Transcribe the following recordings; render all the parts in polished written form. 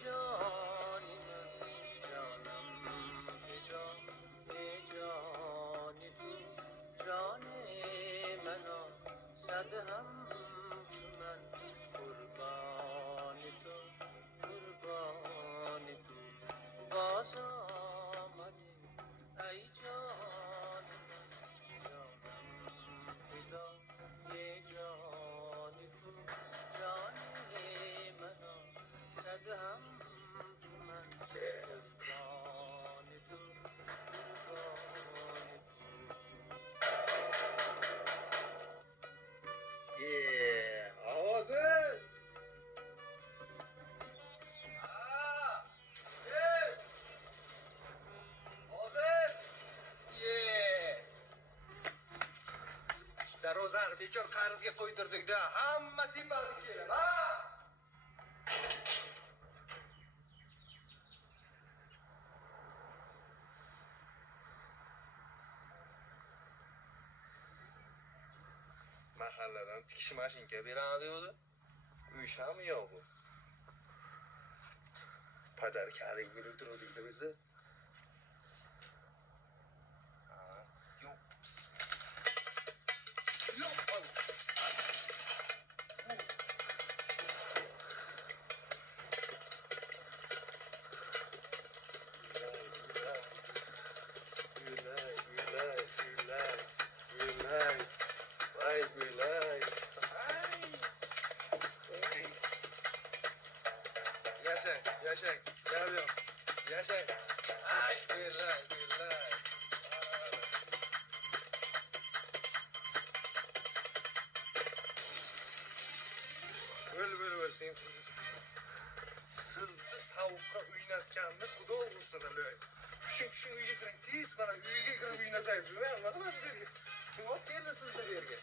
جانی من جانم فدا ای جانی تو جان منو صد همچو من قربان تو قربان تو باز آمدی ای جان من جانم فدا ای جان تو جان منو صد همچو من قربان تو قربان آوازه در روزن بیکار قرضga qo'ydirdik-da, hammasi bosib keladi. Ha! Mahalladan tikish mashinka beradi deydi. Uy ham yo'q bu. Padarkalik bo'lib turdik-da bizni. Yo'q. Yo'q. Ay, gülay. Yaşang. Geliyorum. Yaşang. Ay, gülay. Böyle sen. Sizni savuqqa uynatganni xudo ursin alay. Shuning uyga kiring, tez mana uyga kirib uynataysiz. Anladingmi sizlarga? Kim olib keldi sizni bu yerga?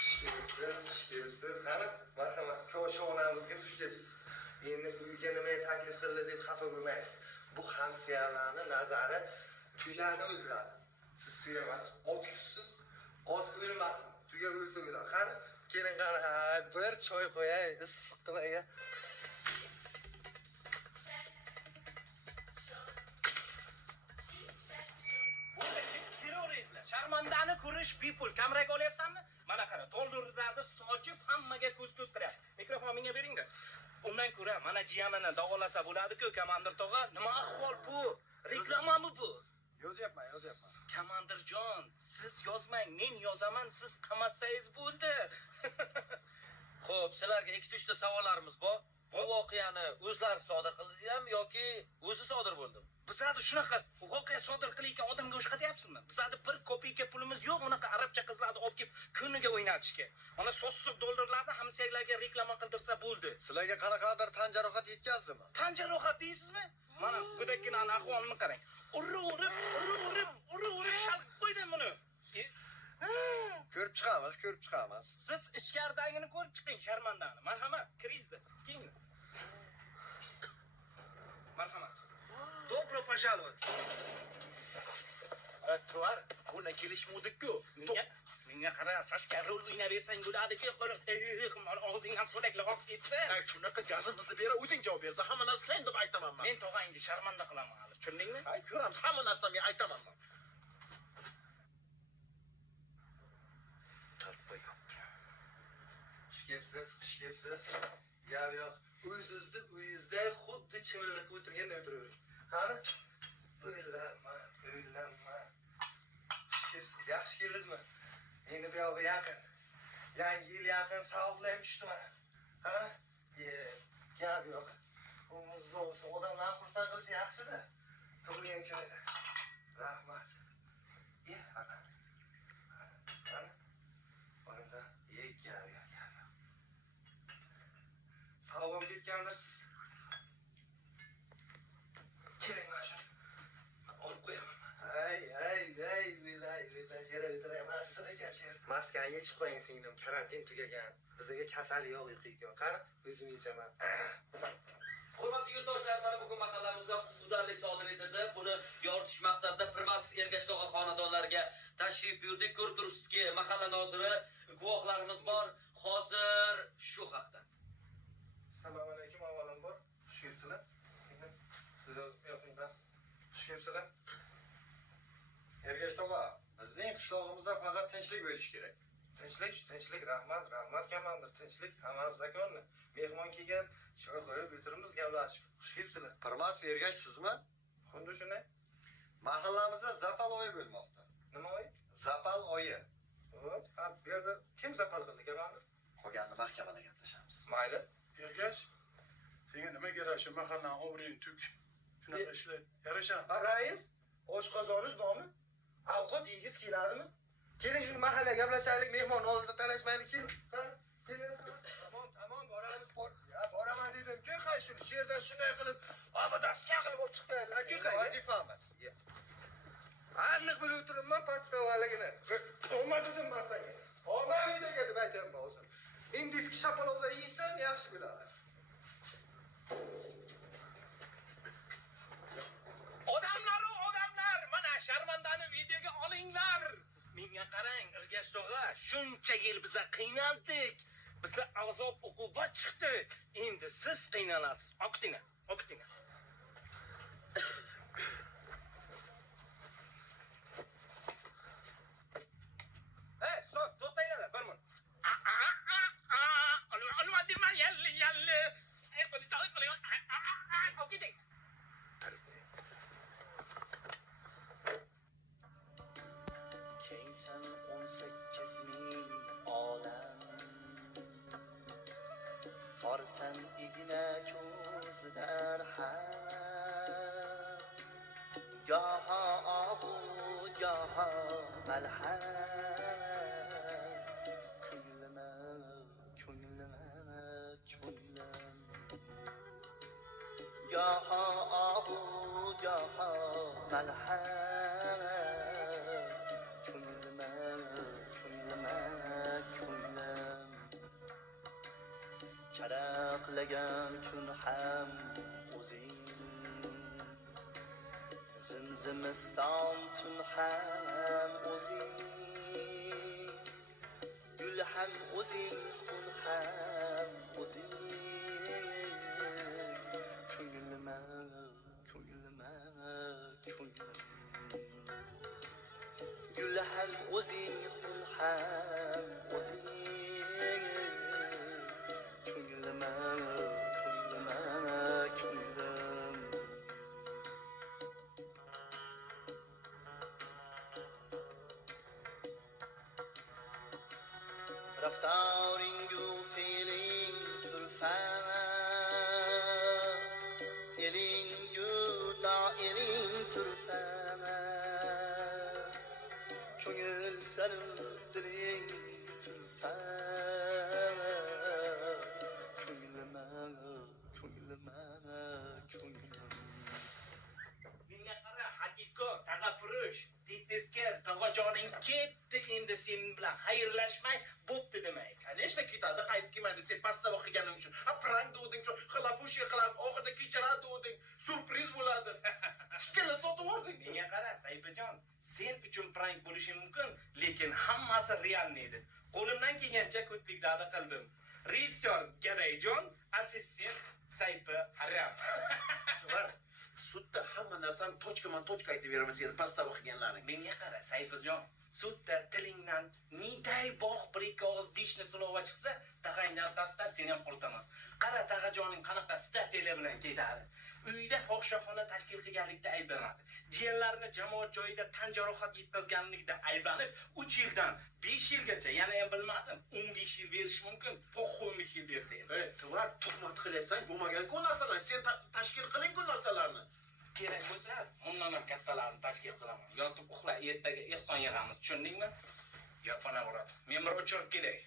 Şişkepsiz. Qani, marhamat, ko'shovnamizga xush kelibsiz. Endi uyga nima taklif qildi deb xafa bo'lmaysiz. Bu hamsiyalarning nazari tuyani o'ldiradi. Siz tuya emas, ot yuzsiz. Ot o'lmasin, tuya o'lsa o'ladi. Qani, keling qani, bir choy qo'yay, issiq qilay. Sharmandani ko'rish bepul. Kameraga olyapsanmi? Mana qara, to'ldiradi, sochib hammaga ko'z tutqiryapti. Mikrofon menga bering-da. Undan ko'ra mana jiyanini davolasa bo'ladi-ku, komandir tog'a. Nima ahvol bu? Reklamami bu? Yozyapman. Komandirjon, siz yozmang, men yozaman, siz qamatsangiz bo'ldi. Xo'p, sizlarga 2-3 ta savollarimiz bor. Bu voqeani o'zlari sodir qildingizmi yoki o'zi sodir bo'ldimi? Bizada shunaqa voqea sodir qilayotgan odamga o'xshatyapsizmi? Bizada 1 kopeyka pulimiz yo'q, unaqa arabcha qizlarni olib kelib kuniga o'ynatishga. Mana so'ssiq dollarlarni hamsiyalarga reklama qildirsa bo'ldi. Sizlarga qanaqadir tan jarohat yetkazdimi? Tan jarohat deysizmi? Mana bu dakkinani ahvolini qarang. Urib shalqib qo'ydim buni. Ko'rib chiqamiz. Siz ichkaridagini ko'rib chiqing, sharmandani. Marhamat, kiringizda. Kenglar. Marhamat. Добро пожаловать. Tuvar, buni kelishmovdik-ku. Menga qara, Sashka rol o'ynaversang bo'ladi-ku, og'zingdan so'raklar oqib ketsa. Shunaqa gazimizni bera, o'zing javob bersa, hamma narsa sen deb aytaman men. Men tog'angni sharmanda qilaman hali. Tushundingmi? Ay, ko'ramiz, hamma narsa men aytaman men. Shikepsiz. Yo'q. O'zingizda uyingizda xuddi chimildiqqa o'tirgandek o'tiravering. Qani? O'ylama. Shikepsiz, yaxshi keldingizmi? Endi bu yoqqa yaqin. Yangi yil yaqin savoblar ham tushdi mana. Qani? Gap yo'q. O'zimiz odamlarni xursand qilish yaxshi-da. Tug'ilgan kunida. Rahmat. Ana. Mana gap. Savobim ketgandirsiz. Keling mana. Olib qo'yaman. Ay, billahi, yere o'tirayman, sizlarga cher. Maskani yechib qo'ying singlim, karantin tugagan. Bizga kasal yo'q, uyqu. Qani, o'zim yechaman. Hurmatli yurtdoshlar, mana bugun mahallamizda huquqbuzarlik sodir etildi. Buni yoritish maqsadida Primatov Ergashtog'a xonadonlariga tashrif buyurdik. Ko'rib turibsizki, mahalla noziri, guvohlarimiz bor. Hozir shu haqda. Assalomu alaykum avvalambor. Xush kelibsizlar. Sizlar yo'qinglar. Xush kelibsizlar. Ergash tog'a, bizning qishlog'imizda faqat tinchlik bo'lishi kerak. Tinchlik, rahmat, komandir, tinchlik, hammamiz zakonni. Mehmon kelgan, choy qo'yib o'tiramiz, gaplashib. Xush kelibsizlar. Hurmat Ergash sizmi? Xuddi shunday. Mahallamizda zapal oyi bo'lmoqda. Nima oy? Zapal oyi. Xo'p, ha, bu yerda kim zapal qildi, komandir? Qolganini mahkamada gaplashamiz. Mayli. Ergash, senga nima kerak shu mahallan obro'ying tuk. Shunaqa ishlar yarashadi. Ha, rais, oshqozoningiz bormi? Avqat yegiz keladimi? Keling shu mahalla gaplashaylik, mehmon oldida talashmaylik. Keling. Ha, keling. Tamam, boramiz. Ya, boraman dedim-ku, qayshini sherdan shunday qilib, obodasiya qilib olib chiqdilar. Ku Vazifamiz. aniq bilib o'tiribman podstavaligini. Nima dedim men senga? Omma uydaga deb aytaman hozir. Indiski shapalovda yeysan, yaxshi bo'ladi. Odamlar, mana sharmandani videoga olinglar. Menga qarang, Ergash tog'a, shuncha yil biza qiynaldik. Biza azob uqubat chiqdi. Endi siz qiynalasiz. Oqitinglar. Hey, stop, to'xtanglar, bir minut. Olma dema, yalli. Ey, polislar qiling. Oqiting. Kengsan 18,000 olam, torsan igna ko'zlar ham, goho ohu goho malham, ko'nglim goho ohu goho malham, charaqlagan kun ham o'zing, zimzimiston tun ham o'zing, gul ham o'zing, xun ham o'zing, ko'nglim gul ham o'zing, xun ham o'zing, ko'nglim raftaringu feeling turfan, elingu noiling turfan, ko'ngil salim diling turfan, ko'nglim Menga qara, haqiqo, tag'afurush, tez-tezkar, tog'ajoning ketdi, endi sen bilan xayrlashmay bo'pti demak. Конечно, ketadi, qaytib kelmaydi. Sen pastda o'qiganing uchun. Ha, prank deging uchun, xalapush qilib, oxirida kechiradi deging, surpriz bo'ladi. Ikkala sotib yording. Menga qara, Sayfijon, sen uchun prank bo'lishi mumkin, lekin hammasi real edi. Qo'limdan kelgancha ko'plik da'da qildim. Rejissor Gadayjon, assistent Sayfi Haram. Sudda hamma narsani tochka aytib beraman sen pastda o'qiganlaring. Menga qara, Sayfijon, sudda tilingdan niday bog' prikoz dishni sulova chiqsa, tag'angdan pastda seni ham qurtaman. Qara, tag'ajoning qanaqa statiylar bilan ketadi. Uyda fohishaxona tashkil qilganlikda ayblanadi. Jiyanlarini jamoat joyida tan jarohat yetkazganlikda ayblanib, 3 yildan 5 yilgacha, yana ham bilmadim, 15 yil berish mumkin. Po'xo'm yil bersa ham. Ey, to'g'ri, tuhmat qilyapsan, bo'lmagan-ku narsalarni sen tashkil qiling-ku narsalarni. Kerak bo'lsa, undan ham kattalarni tashkil qilaman. Yotib uxla, ertaga ehson yig'amiz, tushundingmi? Yo'qonaveradi. Men bir o'chirib kelay.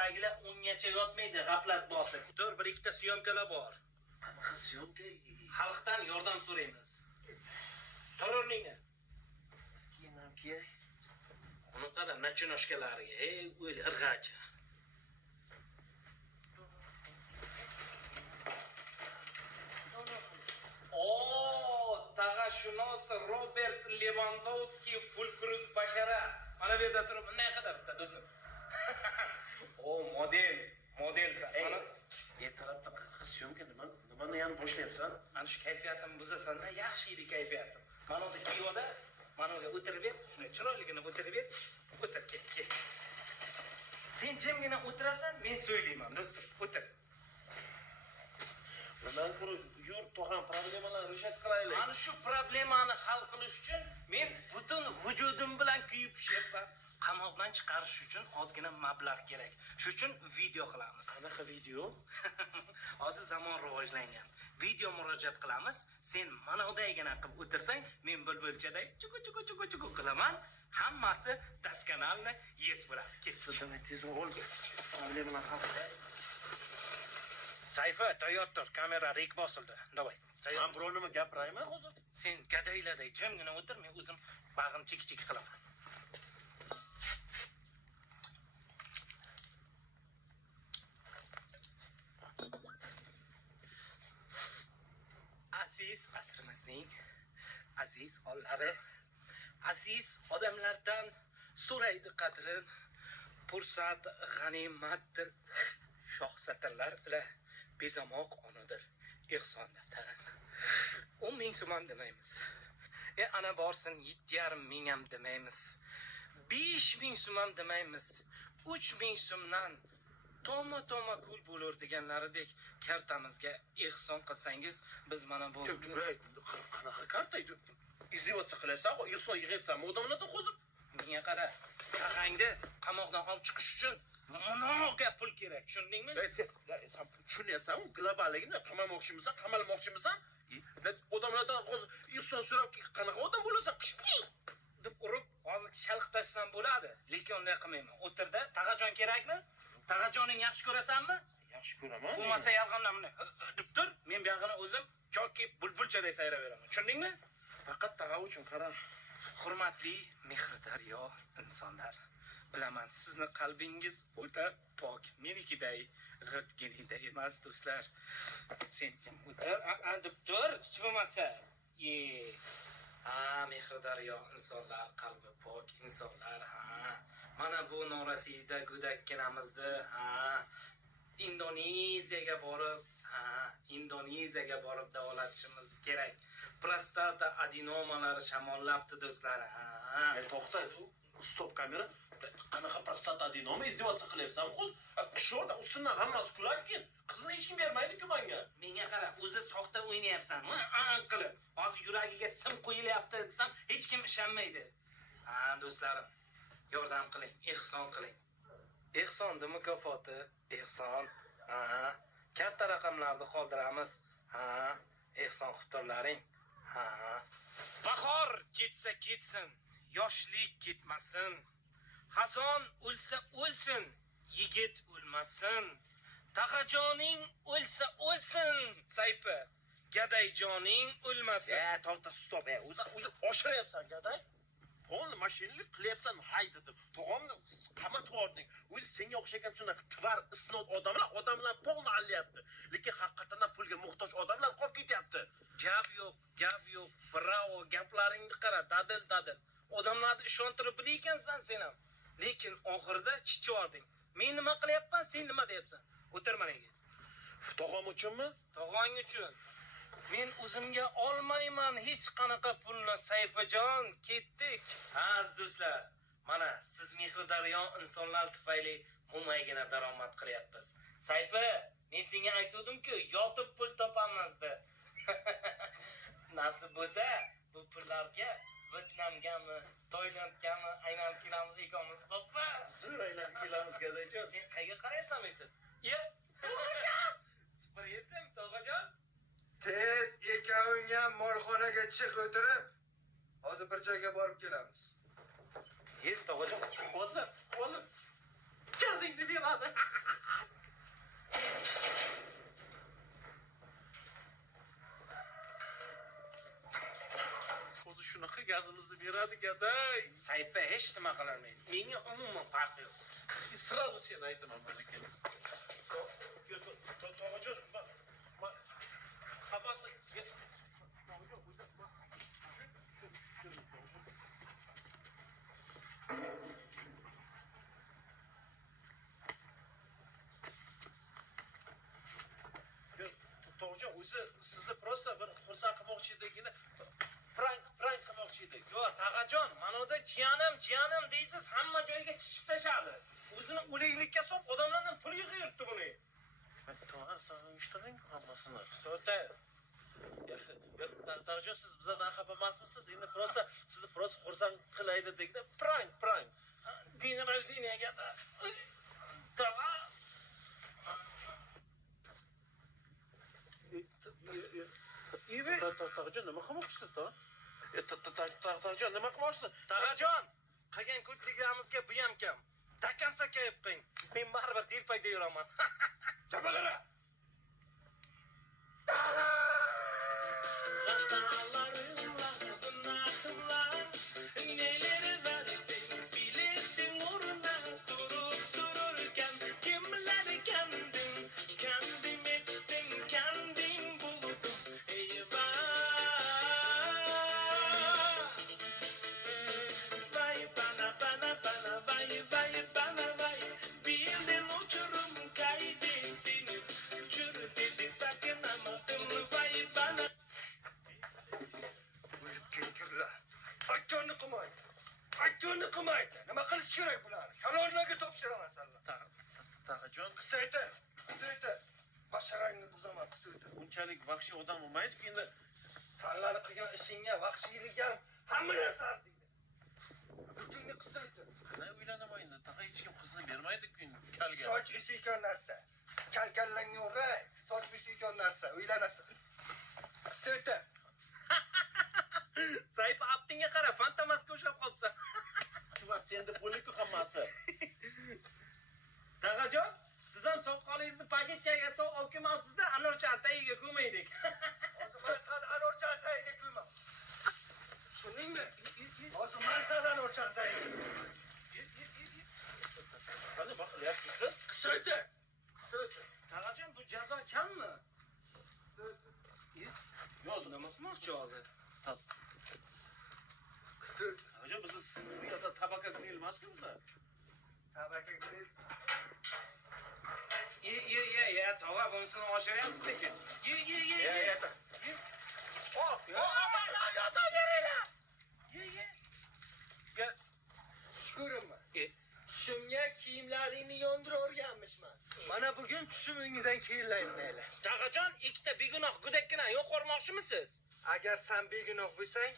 atrofdagilar ungacha yotmaydi, g'aflat bosib. Tur, bir ikkita syomkalar bor. Qanaqa syomka? Xalqdan yordam so'raymiz. Tur o'rningga. Kiyinam kiyay. Uni qara, nachinoshkalariga, o'l irg'achi. Tag'ashunos Robert Lewandowski fulkurut bashara. Mana bu yerda turib, bunday qidiribdi do'stim. Model. Mana E'tirofda qanaqa syomka nimani yana boshlayapsan? ana shu kayfiyatimni buzasan-da, yaxshi edi kayfiyatim. Mana unda kiyoda, mana unga o'tirib ber, shunday chiroyligina o'tirib ber. O'tir, ket. Sen jimgina o'tirasan, men so'ylayman, do'stim. O'tir. Bundan ko'ra yur tog'am problemalarni rishat qilaylik. Ana shu problemani hal qilish uchun men butun vujudim bilan kuyib pishyapman. Qamoqdan chiqarish uchun ozgina mablag' kerak. Shu uchun video qilamiz. Qanaqa video? Hozir zamon rivojlangan. Video murojaat qilamiz. Sen mana udaygina qilib o'tirsang, men bulbulchaday chuku qilaman. Hammasi daskanalni yes bo'ladi. Ketsin. Davay tezroq ol. Problemalar hal qilay. Sayfa, tayyor tur. Kamera rek bosildi. Davay. Men biror nima gapiraymi hozir? Sen gadayladay jimgina o'tir, men o'zim bag'im chik qilaman. Aziz asrimizning aziz onlari, aziz odamlardan so'raydi qadrin, fursat g'animatdir, shoh satrlar ila bezamoq onadir, ehson daftarin. 10 ming so'm demaymiz. Ana borsin 7,5 ming ham demaymiz. 5 ming so'm ham demaymiz. 3 ming so'mdan toma kul bo'lur deganlaridek kartamizga ehson qilsangiz, biz mana bu Qanaqa karta? Izdivotsiya qilyapsan, ehson yig'yapsanmi odamlardan hozir? menga qara, tag'angni qamoqdan olib chiqish uchun munoga pul kerak, tushundingmi? Sen tushunyapsanmi? Globalligini qamalmoqchimisan? Odamlardan hozir ehson so'rab qanaqa odam bo'lasan? deb urib, hozir chalqitashsam bo'ladi, lekin unday qilmayman. O'tirda, tag'ajon kerakmi? Tag'ajoning yaxshi ko'rasanmi? Yaxshi ko'raman. Bo'lmasa yalg'ondan bunday deb tur, men bu yog'ini o'zim choki bulbulchaday sayraveraman. Tushundingmi? Faqat tag'a uchun qara. Hurmatli mehri daryo insonlar, bilaman sizni qalbingiz o'ta pok, menikiday g'irtginida emas do'stlar. Sen o'tir, deb tur, hech bo'lmasa. Mehri daryo insonlar, qalbi pok insonlar, mana bu norasida go'dakkinamizni, Indoneziyaga borib davolatishimiz kerak. Prostata adenomalari shamollabdi do'stlar. To'xta, stop kamera. Qanaqa prostata adenoma izdivotsiya qilyapsan? Qishorda ustidan hammasi kularkan. Qizni ishing bermaydi-ku menga. Menga qara, o'zi soxta o'ynayapsan. Qilib, hozir yuragiga sim qo'yilyapti desam, hech kim ishonmaydi. Do'stlarim, yordam qiling, ehson qiling. Ehsonni mukofoti, ehson. Karta raqamlarni qoldiramiz. Ehson xuturlaring. Bahor ketsin, yoshlik ketmasin. Xazon o'lsin, yigit o'lmasin. Tag'ajoning o'lsin, saypi. Gadayjoning o'lmasin. To'xta, stop. O'zi oshiryapsan, gaday. Qo'lni mashinalik qilyapsan, haydadi. Tog'amni qamatib yording. O'zi senga o'xshagan shunaqa tvar isnod odamlar polni allayapti. Lekin haqiqatan pulga muhtoj odamlar qolib ketyapti. Gap yo'q. Bravo, gaplaringni qara, dadil. Odamlarni ishontirib bilaykansan sen ham. Lekin oxirida chichording. Men nima qilyapman, sen nima deyapsan? O'tir mana yerga. Tog'am uchunmi? Tog'ang uchun. Men o'zimga olmayman hech qanaqa pulni, Sayfajon, ketdik. Aziz do'stlar, mana siz mehri daryo insonlar tufayli mo'maygina daromad qilyapmiz. Sayfa, men senga aytdim-ku, yotib pul topamiz deb. Nasib bo'lsa, bu pullarga Vyetnamgami, Toylandgami aylanib kelamiz ikamiz, xo'pmi? Zo'r aylanib kelamiz, gadayjon. Sen qayerga qarayapsan aytib? Tog'ajon! Supurayapsan, Tog'ajon? Tez ikkoving ham molxonaga chiq o'tirib, hozir bir joyga borib kelamiz. Yes, Tog'ajon. Hozir, gazingni beradi. gazimizni beradi gaday. Saytda hech nima qilolmaydi. Menga umuman farqi yo'q. Sразу sen aytaman mana keling. Tog'ajon, hammasi Tog'ajon, o'zi sizni prosta bir xursand qilmoqchi edikgina prank qilmoqchi edik. Yo'q, Tog'ajon, mana unda jiyanim deysiz, hamma joyga tishib tashadi. O'zini o'liklikka solib, odamlardan pul yig'yapti buni. Tog'a, sen uyushtiring hammasini. So'ta Tog'ajon, siz bizdan xafa emasmisiz? Endi prosta sizni prosta xursand qilay dedikda prank. din rождениyaga Tog'a Tog'ajon, nima qilmoqchisiz, Tog'ajon, nima qilmoqchisiz? Tog'ajon, qilgan ko'pligimizga bu ham kam. Takansa kayib qiling. Men baribir telpakda yuraman. Chapag'ara. Aktyorni qilmaydi. Nima qilish kerak bularni? Kalonlarga topshiraman senlar. Tog'ajon, Qisaydi. Basharangni buzaman, qisaydi. unchalik vahshiy odam bo'lmaydi-ku endi. Senlarni qilgan ishingga, vahshiylik ham hamma narsa arziydi. Kuchingni qisaydi. Qanday uylanaman endi? Tog'a hech kim qizni bermaydi-ku endi kalga. Soch esiykan narsa. Kalkallangni o'ray. Soch esiykan narsa. Uylanasan. Qisaydi. Sayf aptinga qara, fantomasga o'xshab qolibsan. Vaqt senda bo'liku hammasi. Tog'ajon, siz ham soqolingizni paketkaga solib olib kelmabsiz-da, anorchan tagiga ko'maydik. Hozir men san anorchan tagiga ko'yman. Tushundingmi? Hozir men san anorchan tagiga. Qani nima qilyapsiz? Qisaydi. Tog'ajon, bu jazo kammi? Yo'q, Nima qilmoqchi hozir? Qisaydi. Tog'ajon, biz sizga tabaka grill emas-ku bizlar. Tabaka grill. Ye, tog'a bunisini oshiryapsiz lekin. Ye. Shukurimmi? Tushimga kiyimlaringni yondirib o'rganmishman. Mana bugun tushim o'ngidan keyinlayman. Tog'ajon, ikkita begunoh go'dakkina yo'qormoqchimisiz? Agar sen begunoh bo'lsang,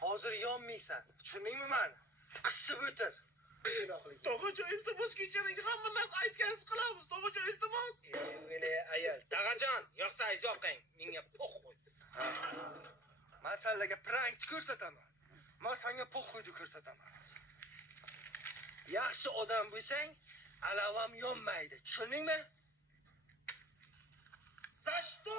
hozir yonmaysan. Tushundingmi meni? Qisib o'tir. Begunohlik. Tog'ajon, iltimos kechiring, hamma narsa aytganingizni qilamiz. Tog'ajon, iltimos. Ayol. Tog'ajon, yoqsangiz yoqing. Menga po'xo'y. Men senlarga prank ko'rsataman. Men senga po'xo'yni ko'rsataman. Yaxshi odam bo'lsang, alavam yonmaydi. Tushundingmi? За что?